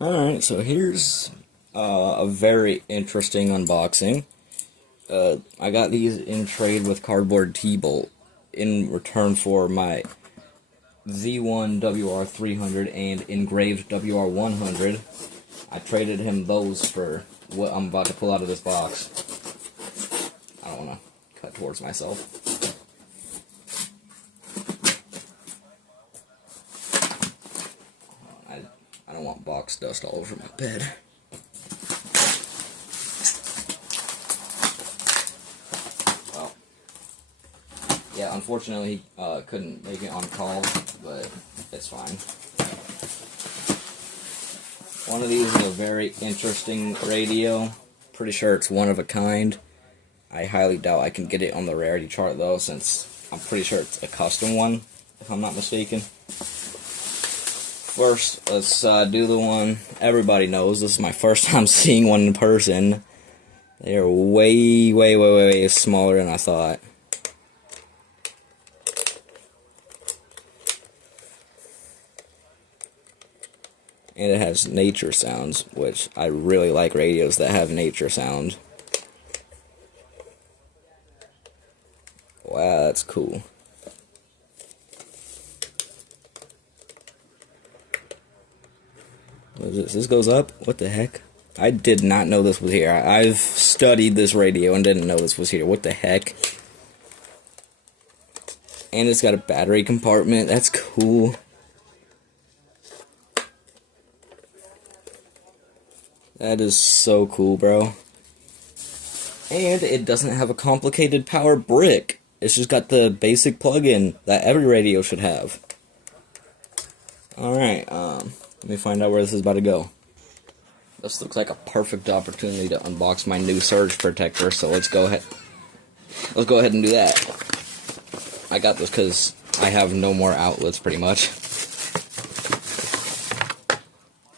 Alright, so here's a very interesting unboxing. I got these in trade with Cardboard T-Bolt in return for my Z1 WR300 and engraved WR100. I traded him those for what I'm about to pull out of this box. I don't want to cut towards myself. I don't want box dust all over my bed. Well, yeah, unfortunately he couldn't make it on call, but it's fine. One of these is a very interesting radio. Pretty sure it's one of a kind. I highly doubt I can get it on the rarity chart though, since I'm pretty sure it's a custom one, if I'm not mistaken. First, let's do the one everybody knows. This is my first time seeing one in person. They are way smaller than I thought. And it has nature sounds, which I really like radios that have nature sound. Wow, that's cool. What is this? This goes up? What the heck? I did not know this was here. I've studied this radio and didn't know this was here. What the heck? And it's got a battery compartment. That's cool. That is so cool, bro. And it doesn't have a complicated power brick. It's just got the basic plug-in that every radio should have. Alright, let me find out where this is about to go. This looks like a perfect opportunity to unbox my new surge protector, so let's go ahead and do that. I got this because I have no more outlets, pretty much.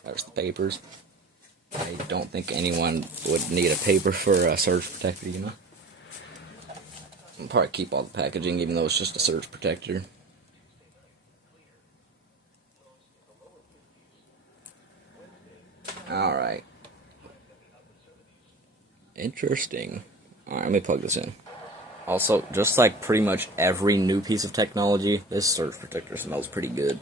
There's the papers. I don't think anyone would need a paper for a surge protector, you know? I'll probably keep all the packaging, even though it's just a surge protector. Alright. Interesting. Alright, let me plug this in. Also, just like pretty much every new piece of technology, this surge protector smells pretty good.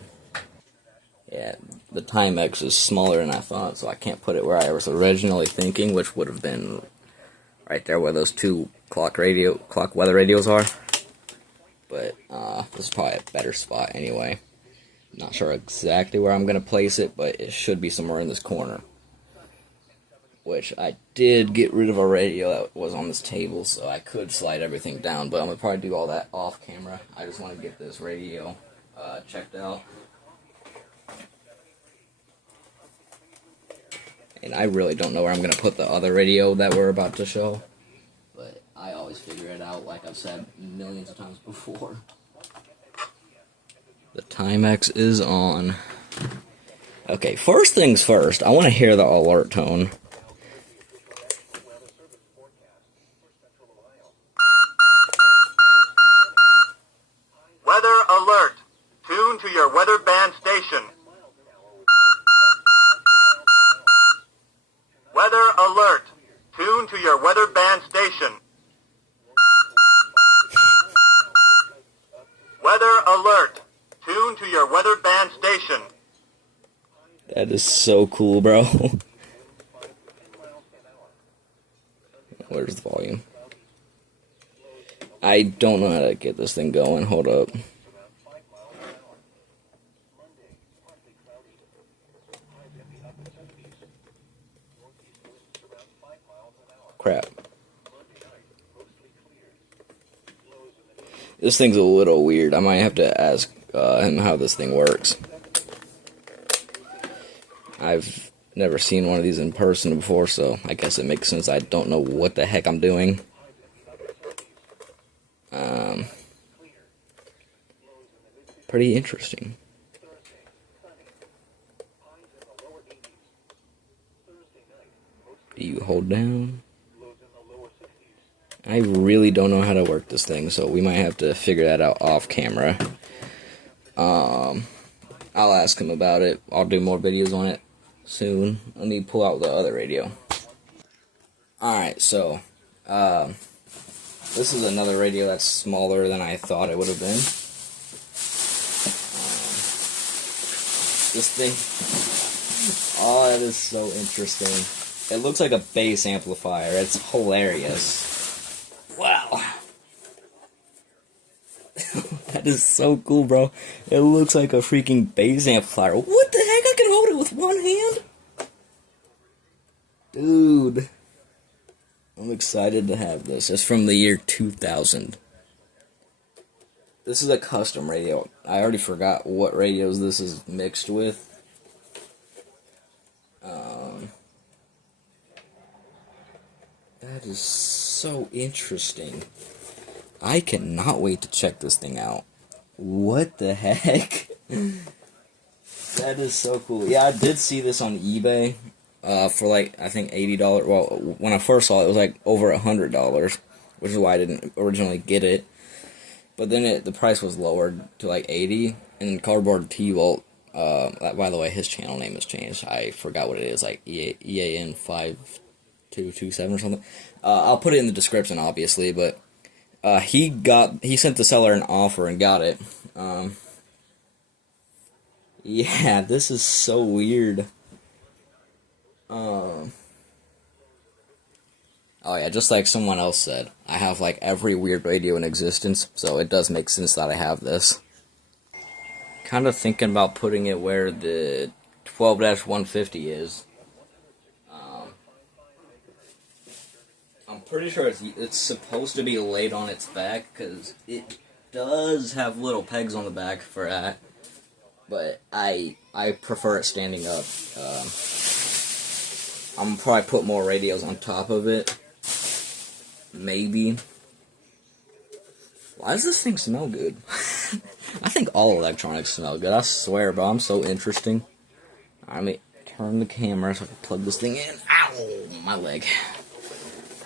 Yeah, the TIMEX is smaller than I thought, so I can't put it where I was originally thinking, which would have been right there where those two clock weather radios are. But this is probably a better spot anyway. Not sure exactly where I'm going to place it, but it should be somewhere in this corner. Which I did get rid of a radio that was on this table, so I could slide everything down, but I'm going to probably do all that off camera. I just want to get this radio checked out. And I really don't know where I'm going to put the other radio that we're about to show. But I always figure it out, like I've said millions of times before. The TIMEX is on. Okay, first things first, I want to hear the alert tone. Weather alert. Tune to your weather band station. Weather alert. Tune to your weather band station. Weather alert. Tune to your weather band station. That is so cool, bro. Where's the volume? I don't know how to get this thing going. Hold up. Crap. This thing's a little weird. I might have to ask him how this thing works. I've never seen one of these in person before, so I guess it makes sense. I don't know what the heck I'm doing. Pretty interesting. Do you hold down? I really don't know how to work this thing, so we might have to figure that out off camera. I'll ask him about it. I'll do more videos on it soon. Let me pull out the other radio. Alright, so, this is another radio that's smaller than I thought it would have been. This thing, oh, that is so interesting. It looks like a bass amplifier. It's hilarious. Wow. That is so cool, bro. It looks like a freaking bass amplifier. What the heck? I can hold it with one hand? Dude. I'm excited to have this. It's from the year 2000. This is a custom radio. I already forgot what radios this is mixed with. That is so interesting. I cannot wait to check this thing out. What the heck? That is so cool. Yeah, I did see this on eBay for like, I think $80. Well, when I first saw it, it was like over $100, which is why I didn't originally get it. But then the price was lowered to like $80, and Cardboard T-Volt, by the way, his channel name has changed. I forgot what it is, like EAN 5227 or something. I'll put it in the description, obviously, but he sent the seller an offer and got it. Yeah, this is so weird. Oh yeah, just like someone else said, I have like every weird radio in existence, so it does make sense that I have this. Kind of thinking about putting it where the 12-150 is. I'm pretty sure it's supposed to be laid on its back, because it does have little pegs on the back for that, but I prefer it standing up. I'm gonna probably put more radios on top of it. Maybe. Why does this thing smell good? I think all electronics smell good, I swear, bro. I'm so interesting. Let me turn the camera so I can plug this thing in. Ow! My leg.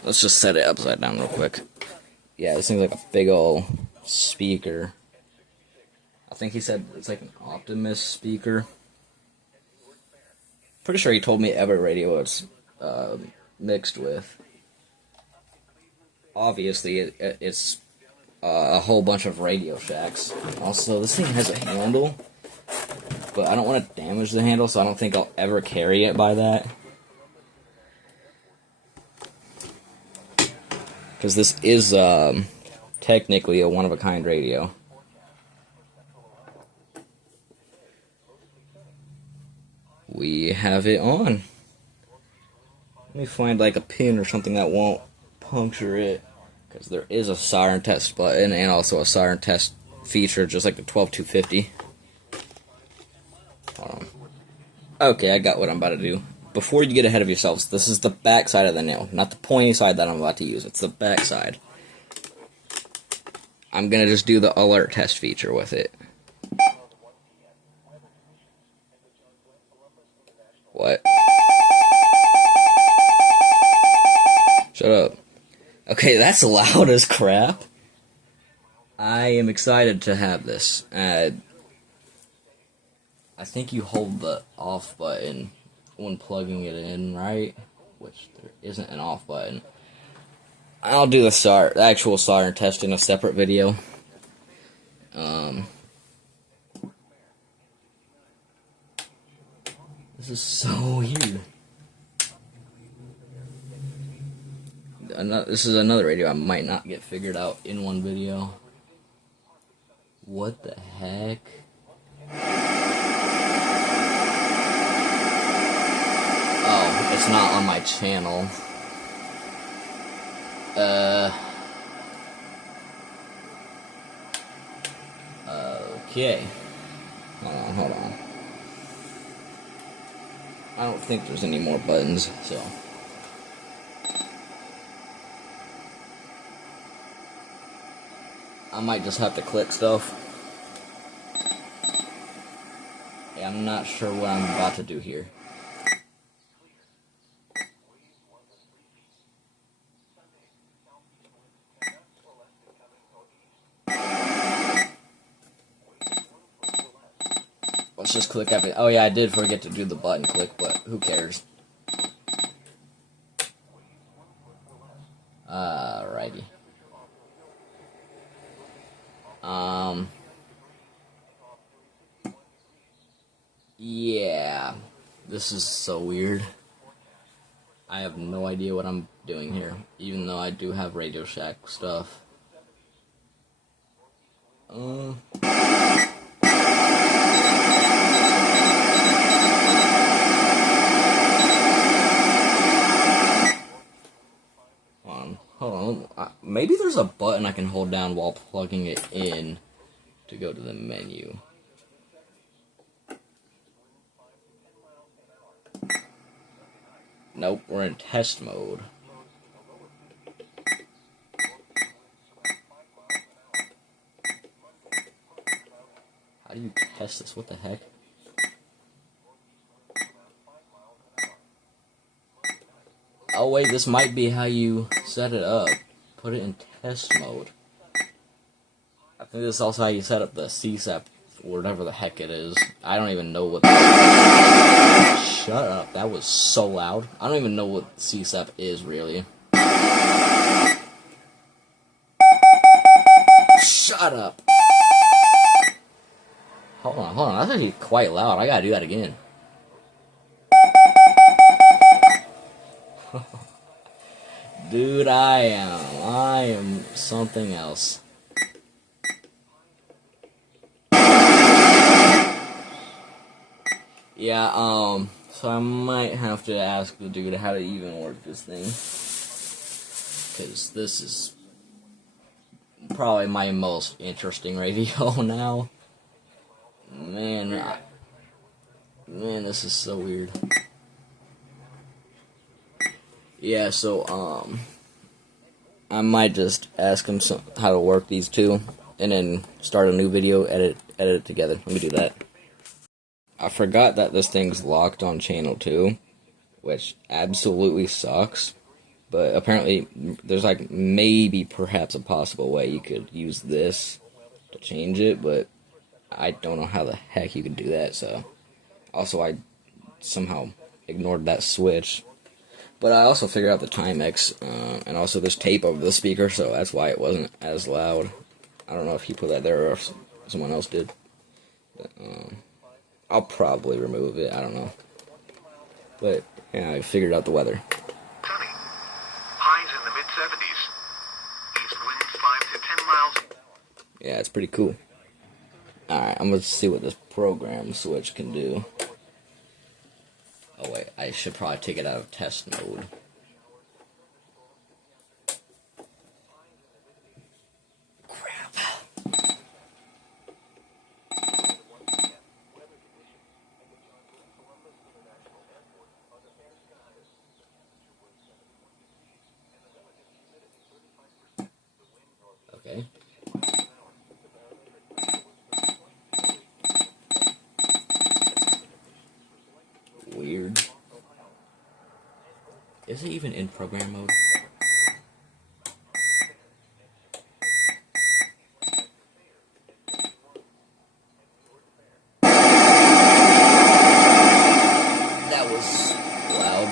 Let's just set it upside down real quick. Yeah, this thing's like a big ol' speaker. I think he said it's like an Optimus speaker. Pretty sure he told me every radio it's mixed with. Obviously, it's a whole bunch of Radio Shacks. Also, this thing has a handle, but I don't want to damage the handle, so I don't think I'll ever carry it by that. Because this is technically a one-of-a-kind radio. We have it on. Let me find like a pin or something that won't puncture it, because there is a siren test button and also a siren test feature, just like the 12250. Hold on. Okay, I got what I'm about to do. Before you get ahead of yourselves, this is the back side of the nail, not the pointy side that I'm about to use. It's the back side. I'm gonna just do the alert test feature with it. What? Shut up. Okay, that's loud as crap. I am excited to have this. I think you hold the off button when plugging it in, right? Which there isn't an off button. I'll do the actual siren test in a separate video. This is so weird. This is another radio I might not get figured out in one video. What the heck? Oh, it's not on my channel. Okay. Hold on. I don't think there's any more buttons, so. I might just have to click stuff. Yeah, I'm not sure what I'm about to do here. Let's let's just click everything. Oh yeah, I did forget to do the button click, but who cares? Alrighty. Yeah, this is so weird. I have no idea what I'm doing here, even though I do have Radio Shack stuff. Hold on. Maybe there's a button I can hold down while plugging it in to go to the menu. Nope, we're in test mode. How do you test this? What the heck? Oh wait, this might be how you set it up. Put it in test mode. I think this is also how you set up the CSEPP, or whatever the heck it is. I don't even know what... Shut up, that was so loud. I don't even know what CSEPP is, really. Shut up! Hold on, that's actually quite loud. I gotta do that again. Dude, I am something else. Yeah, so I might have to ask the dude how to even work this thing. Because this is probably my most interesting radio now. Man, this is so weird. Yeah, so, I might just ask him how to work these two, and then start a new video, edit it together. Let me do that. I forgot that this thing's locked on channel 2, which absolutely sucks, but apparently there's like maybe perhaps a possible way you could use this to change it, but I don't know how the heck you could do that, so. Also, I somehow ignored that switch. But I also figured out the TIMEX, and also there's tape over the speaker, so that's why it wasn't as loud. I don't know if he put that there or if someone else did. But, I'll probably remove it, I don't know. But, yeah, I figured out the weather. Sunny. Highs in the mid-70s. East winds 5 to 10 miles. Yeah, it's pretty cool. Alright, I'm gonna see what this program switch can do. Oh wait, I should probably take it out of test mode. Crap. Okay. Weird. Is it even in program mode? That was loud.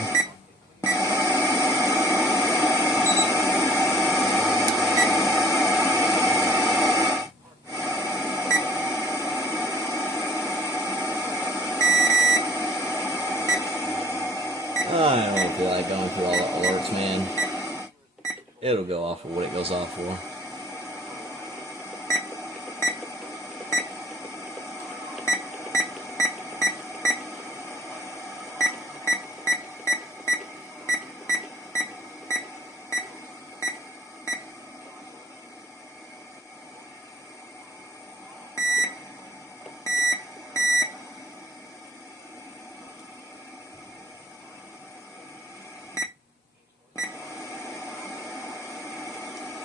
I don't feel like going through all the alerts, man. It'll go off for what it goes off for.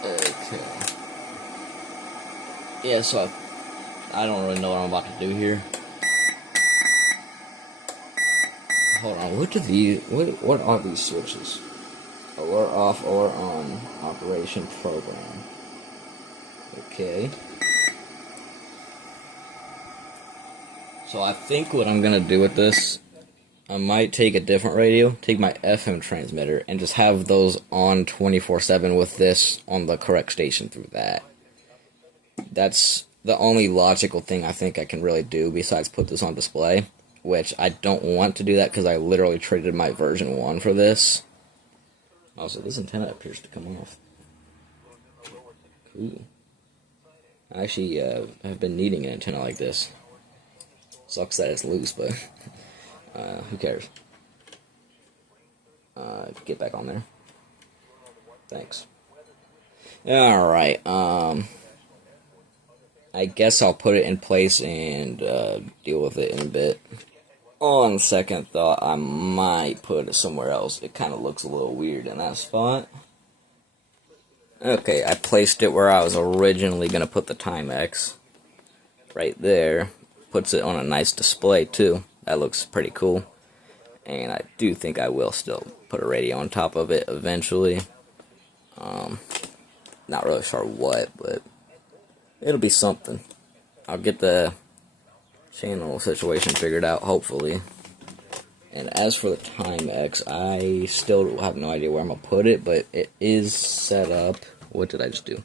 Okay. Yeah, so I don't really know what I'm about to do here. Hold on, what are these switches? Alert off, alert on, operation program. Okay. So I think what I'm gonna do with this, I might take a different radio, take my FM transmitter, and just have those on 24/7 with this on the correct station through that. That's the only logical thing I think I can really do besides put this on display, which I don't want to do that because I literally traded my version 1 for this. Also, this antenna appears to come off. Cool. I actually have been needing an antenna like this. Sucks that it's loose, but who cares? Get back on there. Thanks. Alright, I guess I'll put it in place and deal with it in a bit. On second thought, I might put it somewhere else. It kind of looks a little weird in that spot. Okay, I placed it where I was originally going to put the TIMEX. Right there. Puts it on a nice display, too. That looks pretty cool. And I do think I will still put a radio on top of it eventually. Not really sure what, but it'll be something. I'll get the channel situation figured out, hopefully. And as for the TIMEX, I still have no idea where I'm going to put it, but it is set up. What did I just do?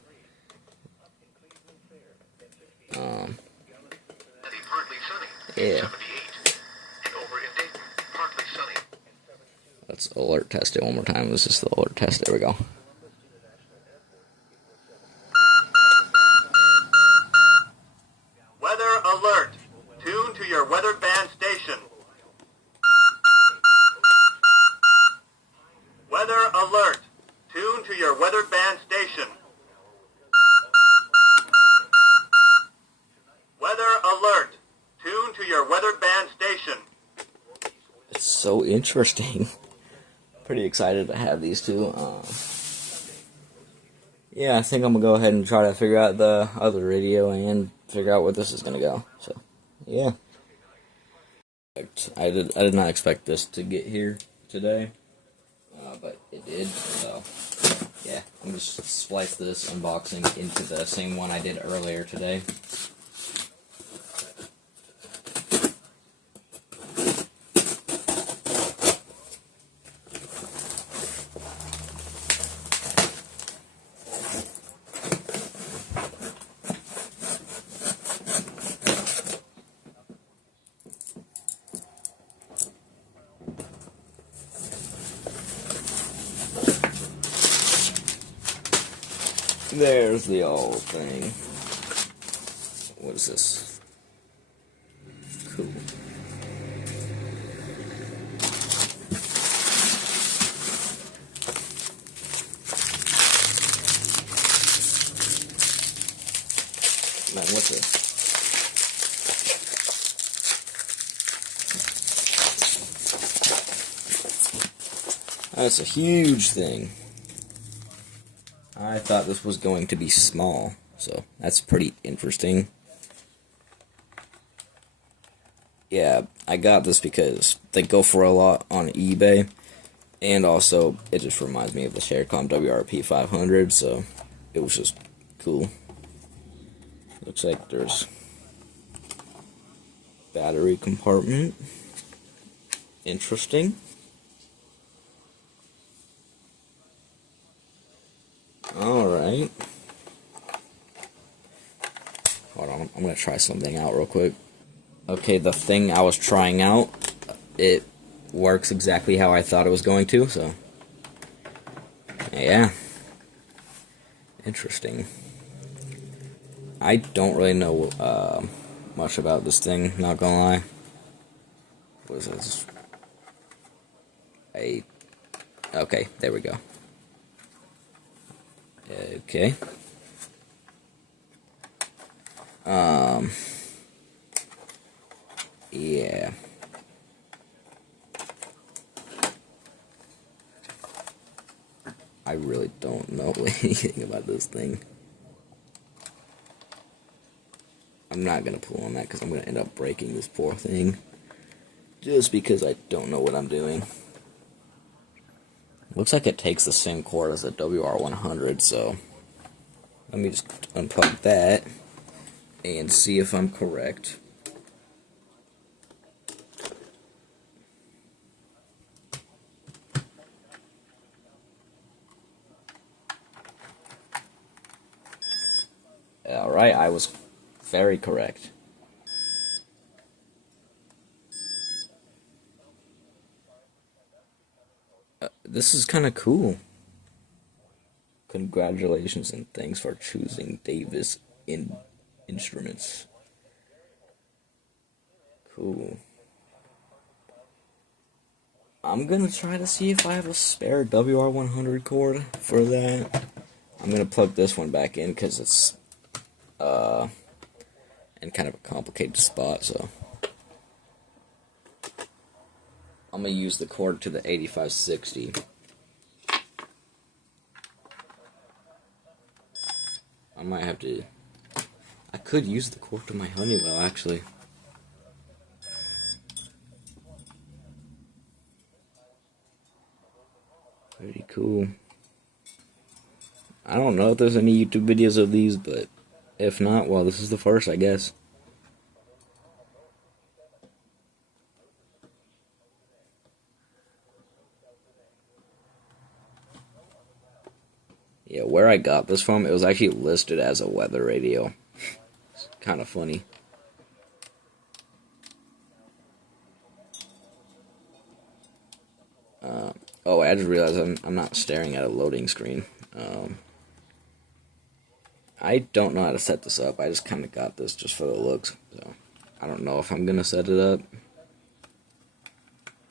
Yeah. Let's alert test it one more time. This is the alert test. There we go. Weather alert. Tune to your weather band station. Weather alert. Tune to your weather band station. Weather alert. Tune to your weather band station. It's so interesting. Pretty excited to have these two. Yeah, I think I'm gonna go ahead and try to figure out the other radio and figure out where this is gonna go. So, yeah. I did not expect this to get here today, but it did. So, yeah, I'm just splice this unboxing into the same one I did earlier today. There's the old thing. What is this? Cool. Man, what's this? That's a huge thing. I thought this was going to be small, so that's pretty interesting. Yeah, I got this because they go for a lot on eBay, and also it just reminds me of the Sharecom WRP 500, so it was just cool. Looks like there's battery compartment. Interesting. Alright. Hold on, I'm gonna try something out real quick. Okay, the thing I was trying out, it works exactly how I thought it was going to, so. Yeah. Interesting. I don't really know much about this thing, not gonna lie. What is this? Okay, there we go. Okay. Yeah. I really don't know anything about this thing. I'm not gonna pull on that because I'm gonna end up breaking this poor thing. Just because I don't know what I'm doing. Looks like it takes the same cord as the WR100, so let me just unplug that and see if I'm correct. right, I was very correct. This is kind of cool. Congratulations and thanks for choosing Davis Instruments. Cool. I'm gonna try to see if I have a spare WR100 cord for that. I'm gonna plug this one back in because it's in kind of a complicated spot, so I'm gonna use the cord to the 8560. I might have to. I could use the cord to my Honeywell actually. Pretty cool. I don't know if there's any YouTube videos of these, but if not, well, this is the first, I guess. Yeah, where I got this from, it was actually listed as a weather radio. It's kind of funny. Oh, I just realized I'm not staring at a loading screen. I don't know how to set this up. I just kind of got this just for the looks. So I don't know if I'm going to set it up.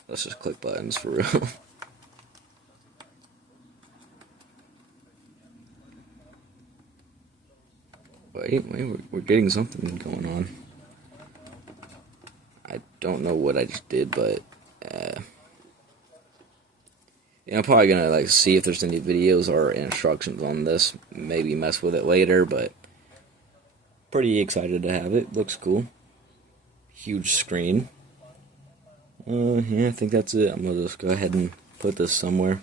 Let's just click buttons for real. Wait, we're getting something going on. I don't know what I just did, but yeah, I'm probably gonna like see if there's any videos or instructions on this. Maybe mess with it later, but pretty excited to have it. Looks cool. Huge screen. Yeah, I think that's it. I'm gonna just go ahead and put this somewhere.